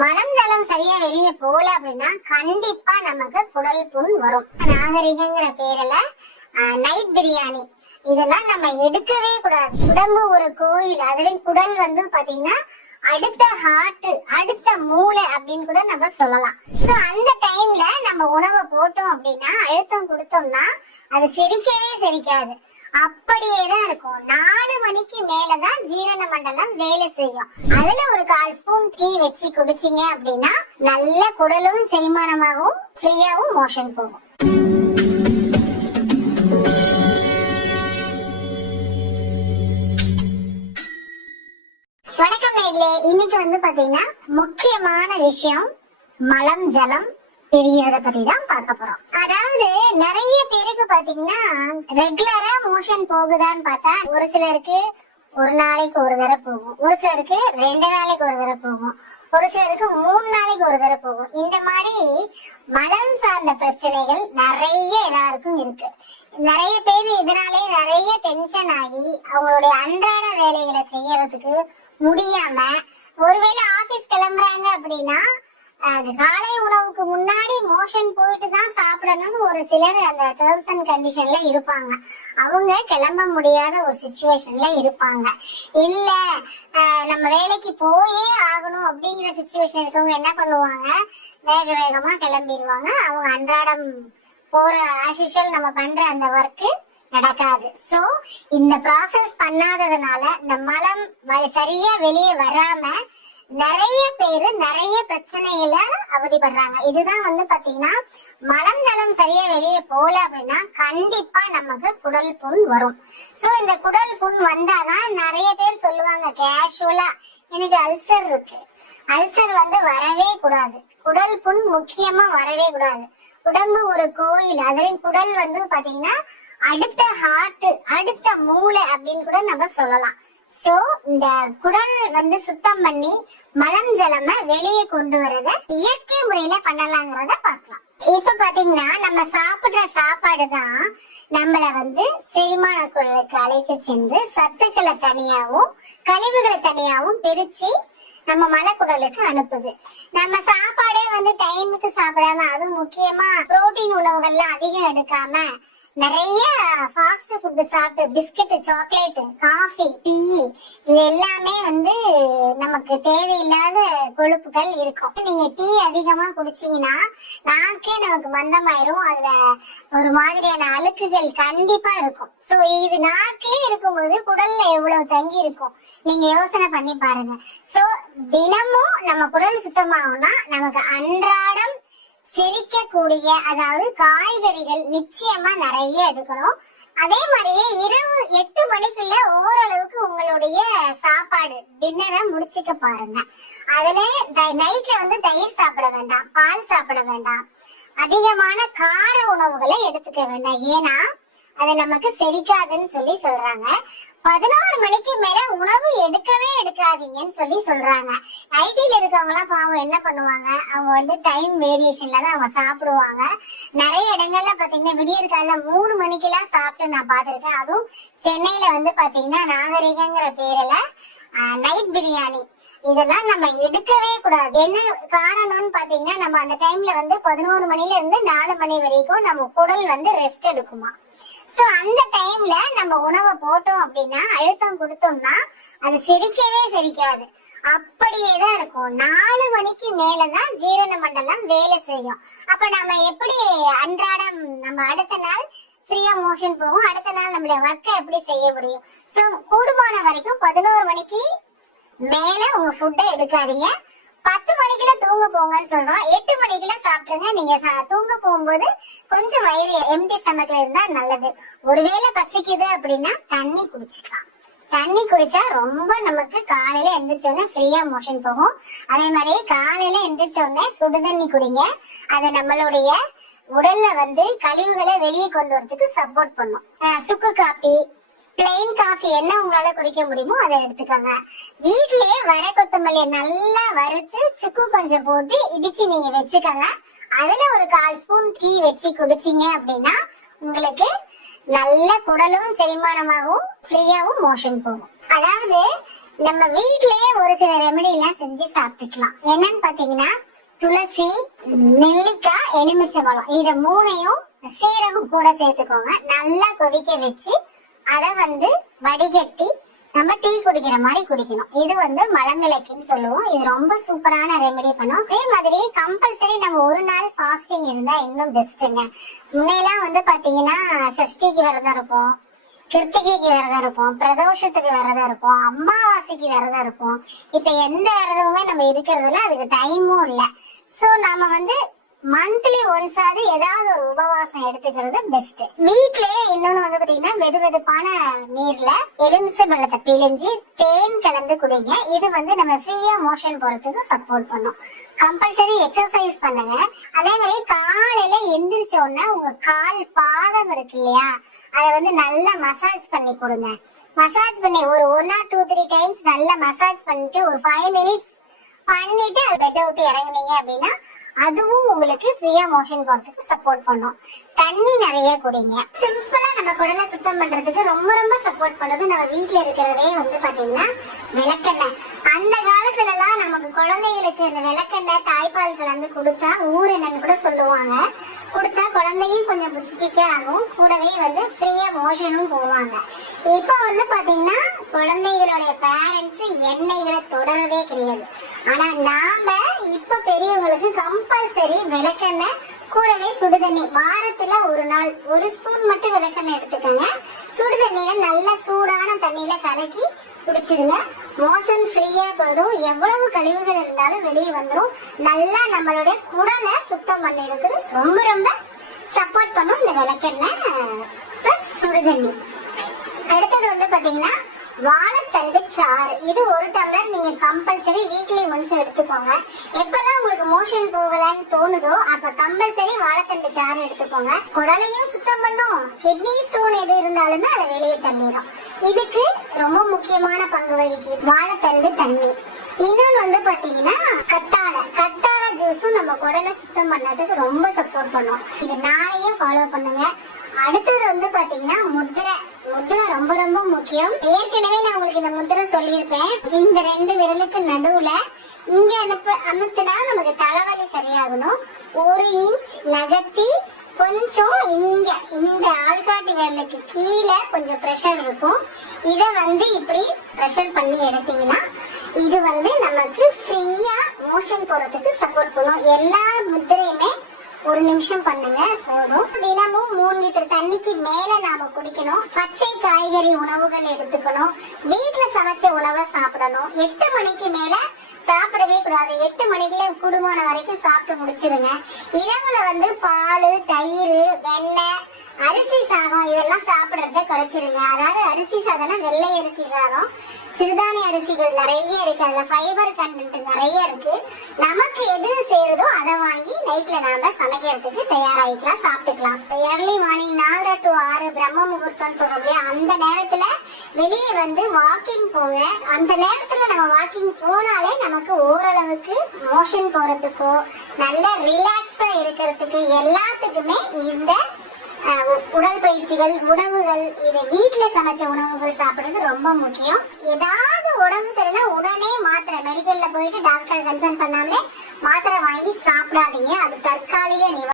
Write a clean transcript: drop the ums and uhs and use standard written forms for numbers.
மனம் ஜலம் சரியா வெளியே போல அப்படின்னா கண்டிப்பா நமக்கு குடல் புண் வரும். நாகரிகங்கிற பேர்ல நைட் பிரியாணி இதெல்லாம் நம்ம எடுக்கவே கூடாது. உடம்பு ஒரு கோயில், அதுலயும் குடல் பாத்தீங்கன்னா அடுத்த ஹார்ட், அடுத்த மூளை அப்படின்னு கூட நம்ம சொல்லலாம். சோ அந்த டைம்ல நம்ம உணவை போட்டோம் அப்படின்னா, அழுத்தம் கொடுத்தோம்னா அது செரிக்கவே செரிக்காது, அப்படியேதான் இருக்கும். 4 மணிக்கு மேலதான் ஜீரண மண்டலம் வேலை செய்யும். அதுல ஒரு 1/4 ஸ்பூன் டீ வச்சு குடிச்சீங்க அப்படின்னா நல்ல குடலும் செரிமானமாகவும் ஃப்ரீயாவும் மோஷன் போகும். வணக்கம் நேயர்களே, இன்னைக்கு பாத்தீங்கன்னா முக்கியமான விஷயம் மலம் ஜலம் பிரியறத பத்தி தான் பார்க்க போறோம். அதாவது நிறைய பேருக்கு பாத்தீங்கன்னா ரெகுலரா மோஷன் போகுதான்னு பார்த்தா ஒரு சிலருக்கு ஒரு நாளைக்கு ஒரு தடவை போகும், ஒரு சிலருக்கு 2 நாளைக்கு ஒரு தடவை போகும், ஒரு சிலருக்கு 3 நாளைக்கு ஒரு தடவை போகும். இந்த மாதிரி மலம் சார்ந்த பிரச்சனைகள் நிறைய எல்லாருக்கும் இருக்கு. நிறைய பேர் இதனாலே நிறைய டென்ஷன் ஆகி அவங்களுடைய அன்றாட வேலைகளை செய்யறதுக்கு முடியாம, ஒருவேளை ஆபீஸ் கிளம்புறாங்க அப்படின்னா அது காலை உணவுக்கு முன்னாடி மோஷன் போயிட்டு தான் சாப்பிடணும்னு ஒரு சிலர் அந்த டெர்ம்ஸ் அண்ட் கண்டிஷன்ல இருப்பாங்க. அவங்க கிளம்ப முடியாத ஒரு சிச்சுவேஷன்ல இருப்பாங்க. இல்ல நம்ம வேலைக்கு போயே ஆகணும் அப்படிங்கிற சிச்சுவேஷன் இருக்கவங்க என்ன பண்ணுவாங்க, வேக வேகமா கிளம்பிடுவாங்க. அவங்க அன்றாடம் போற ஆஸ்யூஷுவல் நம்ம பண்ற அந்த ஒர்க்கு நடக்காது. சோ இந்த ப்ராசஸ் பண்ணாததுனால இந்த மலம் சரியா வெளியே வராம நிறைய பேரு நிறைய பிரச்சனைகளை அவதிப்படுறாங்க. இதுதான் பாத்தீங்கன்னா மலம் ஜலம் சரியா வெளியே போல அப்படின்னா கண்டிப்பா நமக்கு குடல் புண் வரும். சோ இந்த குடல் புண் வந்தாதான் நிறைய பேர் சொல்லுவாங்க கேஷுவலா, எனக்கு அல்சர் இருக்கு. அல்சர் வரவே கூடாது. குடல் புண் முக்கியமா வரவே கூடாது. உடம்பு ஒரு கோயில், அதுலயும் குடல் பாத்தீங்கன்னா அடுத்த ஹார்ட், அடுத்த மூளை அப்படின்னு கூட நம்ம சொல்லலாம். சோ இந்த குடல் சுத்தம் பண்ணி மலம் ஜலம வெளியே கொண்டு வரத இயற்கை முறையில பண்ணலாங்கிறத பார்க்கலாம். இப்ப பாத்தீங்கன்னா நம்ம சாப்பிடுற சாப்பாடு தான் நம்மள செரிமான குழலுக்கு அழைத்து சென்று சத்துக்களை தனியாவும் கழிவுகளை தனியாவும் பிரிச்சு நம்ம மலக்குடலுக்கு அனுப்புது. நம்ம சாப்பாடே டைமுக்கு சாப்பிடாம, அதுவும் முக்கியமா புரோட்டீன் உணவுகள்லாம் அதிகம் எடுக்காம நிறைய ஃபாஸ்ட் ஃபுட் சாப்பிட்டு பிஸ்கட், சாக்லேட், காஃபி, டீ இது எல்லாமே நமக்கு தேவையில்லாத கொழுப்புகள் இருக்கும். நீங்க டீ அதிகமா குடிச்சீங்கன்னா நாக்கே நமக்கு மந்தமாயிரும். அதுல ஒரு மாதிரியான அழுக்குகள் கண்டிப்பா இருக்கும். சோ இது நாக்கிலே இருக்கும்போது குடல்ல எவ்வளவு தங்கி இருக்கும் நீங்க யோசனை பண்ணி பாருங்க. சோ தினமும் நம்ம குடல் சுத்தமாகும்னா நமக்கு அன்றாடம் செரிக்கக்கூடிய, அதாவது காய்கறிகள் நிச்சயமா நிறைய எடுக்கணும். அதே மாதிரியே இரவு 8 மணிக்குள்ள ஓரளவுக்கு உங்களுடைய சாப்பாடு டின்னரை முடிச்சுக்க பாருங்க. அதுல நைட்ல தயிர் சாப்பிட வேண்டாம், பால் சாப்பிட வேண்டாம், அதிகமான கார உணவுகளை எடுத்துக்க வேண்டாம். ஏன்னா அது நமக்கு செரிக்காதுன்னு சொல்றாங்க. 11 மணிக்கு மேல உணவு எடுக்கவே எடுக்காதீங்கன்னு சொல்றாங்க. ஐடில இருக்கவங்க எல்லாம் பாவம் என்ன பண்ணுவாங்க, அவங்க டைம் வேரியேஷன்ல தான் அவங்க சாப்பிடுவாங்க. நிறைய இடங்கள்ல பாத்தீங்கன்னா விடியற் காலையில 3 மணிக்கு எல்லாம் சாப்பிட்டு நான் பாத்திருக்கேன். அதுவும் சென்னையில பாத்தீங்கன்னா நாகரிகங்கிற பேர்ல நைட் பிரியாணி இதெல்லாம் நம்ம எடுக்கவே கூடாது. என்ன காரணம்னு பாத்தீங்கன்னா நம்ம அந்த டைம்ல 11 மணில இருந்து 4 மணி வரைக்கும் நம்ம குடல் ரெஸ்ட் எடுக்குமா. சோ அந்த டைம்ல நம்ம உணவை போட்டோம் அப்படின்னா, அழுத்தம் கொடுத்தோம்னா அது செரிக்கவே செரிக்காது, அப்படியேதான் இருக்கும். 4 மணிக்கு மேலதான் ஜீரண மண்டலம் வேலை செய்யும். அப்ப நம்ம எப்படி அன்றாடம் நம்ம அடுத்த நாள் ஃப்ரீயா மோஷன் போகும், அடுத்த நாள் நம்மளுடைய ஒர்க்கை எப்படி செய்ய முடியும். சோ கூடுமான வரைக்கும் 11 மணிக்கு மேல உங்க ஃபுட்டை எடுக்காதீங்க. 10 மணிக்குள்ள தூங்க போங்கன்னு சொல்றோம். 8 மணிக்குள்ள சாப்பிட்டுருங்க. நீங்க தூங்க போகும்போது கொஞ்சம் வயிறு எம்டி ஸ்டமக்ல இருந்தா நல்லது. ஒருவேளை பசிக்குது அப்படின்னா தண்ணி குடிச்சுக்கலாம். தண்ணி குடிச்சா ரொம்ப நமக்கு காலையில எந்திரிச்சோடனே ஃப்ரீயா மோஷன் போகும். அதே மாதிரி காலையில எந்திரிச்சோடனே சுடு தண்ணி குடிங்க. அது நம்மளுடைய உடல்ல கழிவுகளை வெளியே கொண்டு வரதுக்கு சப்போர்ட் பண்ணும். சுக்கு காப்பி, பிளெயின் காஃபி என்ன உங்களால குடிக்க முடியுமோ அதை எடுத்துக்கோங்க. வீட்லயே வர கொத்தமல்லியை நல்லா வறுத்து சுக்கு கொஞ்சம் போட்டு இடிச்சு நீங்க வச்சுக்கோங்க. அதுல ஒரு 1/4 ஸ்பூன் டீ வச்சு குடிச்சீங்க அப்படின்னா உங்களுக்கு நல்ல குடலும் செரிமானமாகவும் ஃப்ரீயாவும் மோஷன் போகும். அதாவது நம்ம வீட்லயே ஒரு சில ரெமெடி எல்லாம் செஞ்சு சாப்பிட்டுக்கலாம். என்னன்னு பாத்தீங்கன்னா துளசி, நெல்லிக்காய், எலுமிச்சம்பழம் இத மூணையும் சீரகம் கூட சேர்த்துக்கோங்க. நல்லா கொதிக்க வச்சு அத வடிகட்டி நம்ம டீ குடிக்கிற மாதிரி குடிக்கணும். இது மலமிளக்கின்னு சொல்லுவோம். இது ரொம்ப சூப்பரான ரெமெடி பண்ணும். அதே மாதிரி கம்பல்சரி நம்ம ஒரு நாள் ஃபாஸ்டிங் இருந்தா இன்னும் பெஸ்ட்டுங்க. முன்னையெல்லாம் பாத்தீங்கன்னா சஷ்டிக்கு விரதம் இருப்போம், கிருத்திகைக்கு விரதம் இருப்போம், பிரதோஷத்துக்கு விரதம் இருப்போம், அமாவாசைக்கு விரதம் இருப்போம். இப்ப எந்த விரதமுமே நம்ம இருக்கிறதுல அதுக்கு டைமும் இல்ல. சோ நாம மந்த்லி ஒன்ஸ் ஆது ஏதாவது ஒரு உபவாசம் எடுத்துக்கிறது பெஸ்ட். வீட்லயே இன்னொன்னு பாத்தீங்கன்னா வெது வெதுப்பான நீர்ல எலுமிச்சை பழத்தை பிழிஞ்சு தேன் கலந்து குடிங்க. இது நம்ம ஃப்ரீயா மோஷன் போறதுக்கு சப்போர்ட் பண்ணும். கம்பல்சரி எக்ஸசைஸ் பண்ணுங்க. அதே மாதிரி காலையில எந்திரிச்ச உடனே உங்க கால் பாதம் இருக்கு இல்லையா, அதை நல்லா மசாஜ் பண்ணி கொடுங்க. மசாஜ் பண்ணி ஒரு 1 or 2, 3 டைம்ஸ் நல்லா மசாஜ் பண்ணிட்டு ஒரு 5 minutes பண்ணிட்டு அது பெட்டை விட்டு இறங்குனீங்க அப்படின்னா அதுவும் உங்களுக்கு ஃப்ரீயா மோஷன் போறதுக்கு சப்போர்ட் பண்ணும். தண்ணி நிறைய குடிங்க. சிம்பிளா நம்ம குடலை சுத்தம் பண்றதுக்கு ரொம்ப ரொம்ப சப்போர்ட் பண்ணுது நம்ம வீட்டுல இருக்கிறதே பாத்தீங்கன்னா விளக்கெண்ணெய். அந்த காலத்துல எல்லாம் நமக்கு குழந்தைகளுக்கு இந்த விளக்கெண்ணெய் தாய்ப்பால் கலந்து கொடுத்தா ஊரெண்ணன்னு கூட சொல்லுவாங்க. கொடுத்தா குழந்தையும் கொஞ்சம் புச்சிட்டிக்க ஆகும், கூடவே ஃப்ரீயா மோஷனும் போவாங்க. இப்ப பாத்தீங்கன்னா குழந்தைகளுடைய பேரண்ட்ஸ் எண்ணெய்களை தொடரதே கிடையாது. ஆனா நாம இப்ப பெரியவங்களுக்கு கம்பல்சரி விளக்கெண்ணெய் கூடவே சுடுதண்ணி, வாரத்துல ஒரு நாள் 1 ஸ்பூன் மட்டும் விளக்கெண்ணெய் எடுத்துக்கோங்க. சுடுதண்ணியில நல்லா சூடான தண்ணியில கலக்கி குடிச்சிருங்க. மோஷன் ஃப்ரீயா போயிடும். எவ்வளவு கழிவுகள் இருந்தாலும் வெளியே வந்துடும். நல்லா நம்மளுடைய குடலை சுத்தம் பண்ணி இருக்குது ரொம்ப ரொம்ப சப்போர்ட் பண்ணும் இந்த விளக்கெண்ணெய் பிளஸ் சுடுதண்ணி. அடுத்தது பாத்தீங்கன்னா வாழைத்தண்டு சாறு. இது 1 டம்ளர் நீங்க கம்பல்சரி வீக்லி ஒன்ஸ் எடுத்துக்கோங்க. எப்பெல்லாம் உங்களுக்கு மோஷன் போகலன்னு தோணுதோ அப்ப கம்பல்சரி வாழைத்தண்டு சாறு எடுத்துக்கோங்க. குடலையும் சுத்தம் பண்ணும், கிட்னி ஸ்டோன் எது இருந்தாலுமே அதை வெளியே தள்ளிடும். இதுக்கு ரொம்ப முக்கியமான பங்கு வகிக்குது வாழைத்தண்டு தண்ணி. இன்னொன்னு பாத்தீங்கன்னா கத்தாழை ஜூஸும் நம்ம குடலை சுத்தம் பண்ணதுக்கு ரொம்ப சப்போர்ட் பண்ணும். இது நாளையும் ஃபாலோ பண்ணுங்க. அடுத்தது பாத்தீங்கன்னா முத்திரை ரொம்ப ரொம்ப முக்கியம். ஏற்கனவே நான் உங்களுக்கு இந்த முத்திரை சொல்லியிருப்பேன். இந்த 2 விரலுக்கு நடுவுல இங்க அமுத்துனா நமக்கு தலைவலி சரியாகணும். 1 இன்ச் நகர்த்தி கொஞ்சம் இங்க இந்த ஆள்காட்டி விரலுக்கு கீழே கொஞ்சம் பிரஷர் இருக்கும். இத இப்படி பிரஷர் பண்ணி எடுத்தீங்கன்னா இது நமக்கு ஃப்ரீயா மோஷன் போறதுக்கு சப்போர்ட் பண்ணும். எல்லா முத்திரையுமே 1 நிமிஷம் பண்ணுங்க போதும். தினமும் 3 லிட்டர் தண்ணிக்கு மேல நாம குடிக்கணும். பச்சை காய்கறி உணவுகள் எடுத்துக்கணும். வீட்டுல சமைச்ச உணவை சாப்பிடணும். 8 மணிக்கு மேல சாப்பிடவே கூடாது. 8 மணிக்குள்ள கூடுமான வரைக்கும் சாப்பிட்டு முடிச்சிருங்க. இரவுல பால், தயிர், வெண்ணெய், அரிசி சாதம் இதெல்லாம் சாப்பிடறத குறைச்சிருங்க. அதாவது அரிசி சாதம்னா வெள்ளை அரிசி சாதம், சிறுதானிய அரிசிகள் நிறைய இருக்கு, அதுல ஃபைபர் கண்டென்ட் நிறைய இருக்கு. நமக்கு எது சேருதோ அதை வாங்கி நைட்ல நாம சமைக்கிறதுக்கு தயாராகிக்கலாம், சாப்பிட்டுக்கலாம். ஏர்லி மார்னிங் 4 to 6 பிரம்ம முகூர்த்தம் சொல்றோம் இல்லையா, அந்த நேரத்துல வெளியே வாக்கிங் போங்க. அந்த நேரத்துல நம்ம வாக்கிங் போனாலே நமக்கு ஓரளவுக்கு மோஷன் போறதுக்கோ நல்ல ரிலாக்ஸா இருக்கிறதுக்கு எல்லாத்துக்குமே இந்த உடற்பயிற்சிகள், உணவுகள், இதை வீட்டுல சமைச்ச உணவுகள் சாப்பிடுறது ரொம்ப முக்கியம். ஏதாவது உடம்பு சரியில்லை உடனே மாத்திரை, மெடிக்கல்ல போயிட்டு டாக்டர் கன்சல்ட் பண்ணாமலே மாத்திரை வாங்கி சாப்பிடாதீங்க. அது தற்காலிக